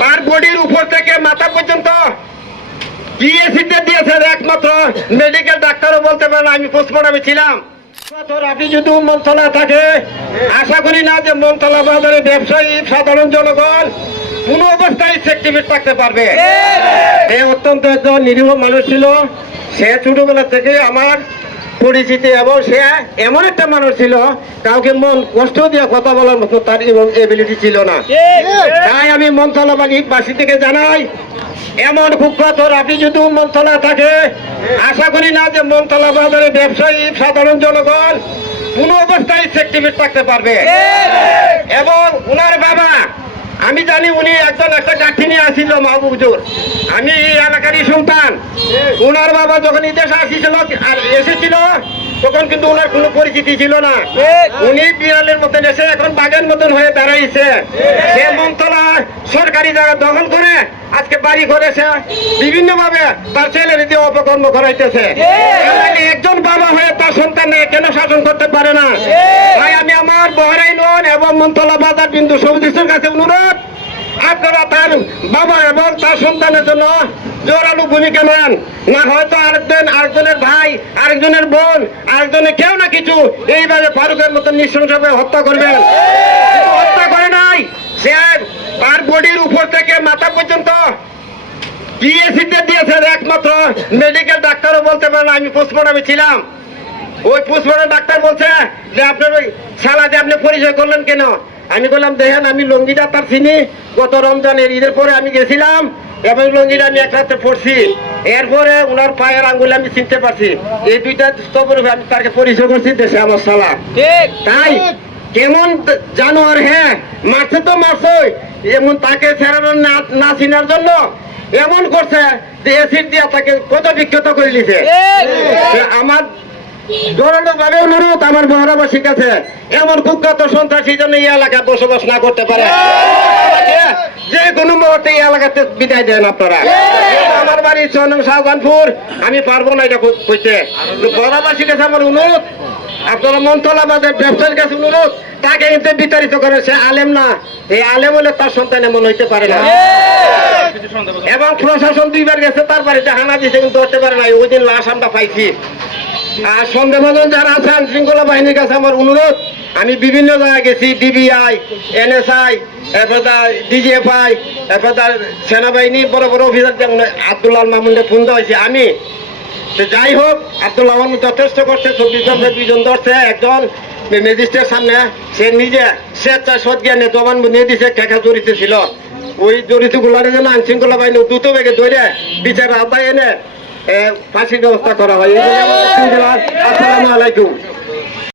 তার বডির উপর থেকে মাথা পর্যন্ত কি অ্যাসিডটা দিয়েছে একমাত্র। মেডিকেল ডাক্তারও বলতে পারে না আমি পোস্টমর্টমে ছিলাম। যদি মনতলা থাকে আশা করি না যে মনতলা বাজারে ব্যবসায়ী সাধারণ জনগণ কোন অবস্থায় সেক্টিভেট থাকতে পারবে। সে অত্যন্ত একজন নিরীহ মানুষ ছিল। সে ছোটবেলা থেকে আমার পরিচিতি এবং সে এমন একটা মানুষ ছিল কাউকে মন কষ্ট দিয়ে কথা বলার মতো তার এবিলিটি ছিল না। তাই আমি মনতলা বাসী থেকে জানাই এমন কুখ্যাত রাফি যদি মনতলা থাকে আশা করি না যে মনতলা বাজারে ব্যবসায়ী সাধারণ জনগণ কোন অবস্থায় সেক্টিভেট থাকতে পারবে। এবং ওনার বাবা আমি জানি উনি একজন একটা গাঠি নিয়ে আসছিল মাহবুবজুর। আমি এই এলাকারই সন্তান উনার বাবা যখন এই দেশে আসিছিল আর এসেছিল তখন কিন্তু ওনার কোনো পরিচিতি ছিল না। উনি বিড়ালের মতন এসে এখন বাঘের মতন হয়ে দাঁড়াইছে সে মন্ত্রণা সরকারি জায়গা দখল করে আজকে বাড়ি করেছে বিভিন্ন ভাবে তার ছেলের দিয়ে অপকর্ম করাইতেছে। একজন বাবা হয়ে সন্তানে কেন শাসন করতে পারে না? তাই আমি আমার বহরাইন এবং মন্তলা বাজার বিন্দু সবজির কাছে অনুরোধ আপনারা তার বাবা এবং তার সন্তানের জন্য জোরালো ভূমিকা নেন। না হয়তো আরেকজন আরেকজনের ভাই আরেকজনের বোন আরেকজনের কেউ না কিছু এইভাবে ফারুকের মতো নৃশংসভাবে হত্যা করবেন। হত্যা করে নাই। সে তার বডির উপর থেকে মাথা পর্যন্ত কি অ্যাসিডটা দিয়েছে একমাত্র মেডিকেল ডাক্তারও বলতে পারে না আমি পোস্টমর্টমে ছিলাম। ওই পোস্টমর্টম ডাক্তার বলছে যে আপনার ওই সালাদে আপনি পরিচয় করলেন কেন? আমি বললাম দেখেন আমি লঙ্গিটা তার চিনি। গত রমজানের ঈদের পরে আমি গেছিলাম এবং লঙ্গিটা আমি এক রাতে পড়ছি এরপরে ওনার পায়ের আঙ্গুলে আমি চিনতে পারছি। এই দুইটা স্তবর আমি তাকে পরিচয় করছি দেশে আমার সালা তাই কেমন জানোয়ার হ্যাঁ? মারছে তো মারছই এমন তাকে ছেড়ানো না না চিনার জন্য এমন করছে যে এসিড দিয়া তাকে কত বিক্ষত করে দিছে। আমার অনুরোধ আমার মহারাবাসীর কাছে এমন কুখ্যাত সন্ত্রাসী এই এলাকায় বসবাস না করতে পারে। যে কোনো মুহূর্তে এই এলাকাতে বিদায় দেন আপনারা। আমার বাড়ি শাহজাহানপুর আমি পারব না এটা কই- কইতে। বড়াবাসীর কাছে আমার অনুরোধ। আপনারা মন্ত্রণা আমাদের ব্যবসার কাছে অনুরোধ। তাকে কিন্তু বিতাড়িত করে সে আলেম না। এই আলেম হলে তার সন্তান এমন হইতে পারে না। এবং প্রশাসন দুইবার গেছে তার বাড়িতে হানা দিছে কিন্তু ধরতে পারে না ওই দিন লাশ আমরা পাইছি। আর সন্দেহভাজন যারা আছে, আইন শৃঙ্খলা বাহিনীর কাছে আমার অনুরোধ, আমি বিভিন্ন জায়গায় গেছি, ডিবিআই, এনএসআই এরপর ডিজিএফআই এরপর তার সেনাবাহিনী, বড় বড় অফিসার যেমন আব্দুল্লাহ মামুনকে ফোন দেওয়া হয়েছে, আমি। তো যাই হোক আব্দুল্লাহ মামুন যথেষ্ট করছে, চব্বিশ ঘণ্টা দুইজন ধরছে, একজন ম্যাজিস্ট্রেট সামনে, সে নিজে স্বেচ্ছায় সৎ জ্ঞানে জবান নিয়ে দিছে কেকা জড়িত ছিল। ওই জড়িত জন্য আইন শৃঙ্খলা বাহিনী দ্রুত বেগে ধরে বিচার আওতায় এনে ফাঁসির ব্যবস্থা করা হয়। আসসালামু আলাইকুম।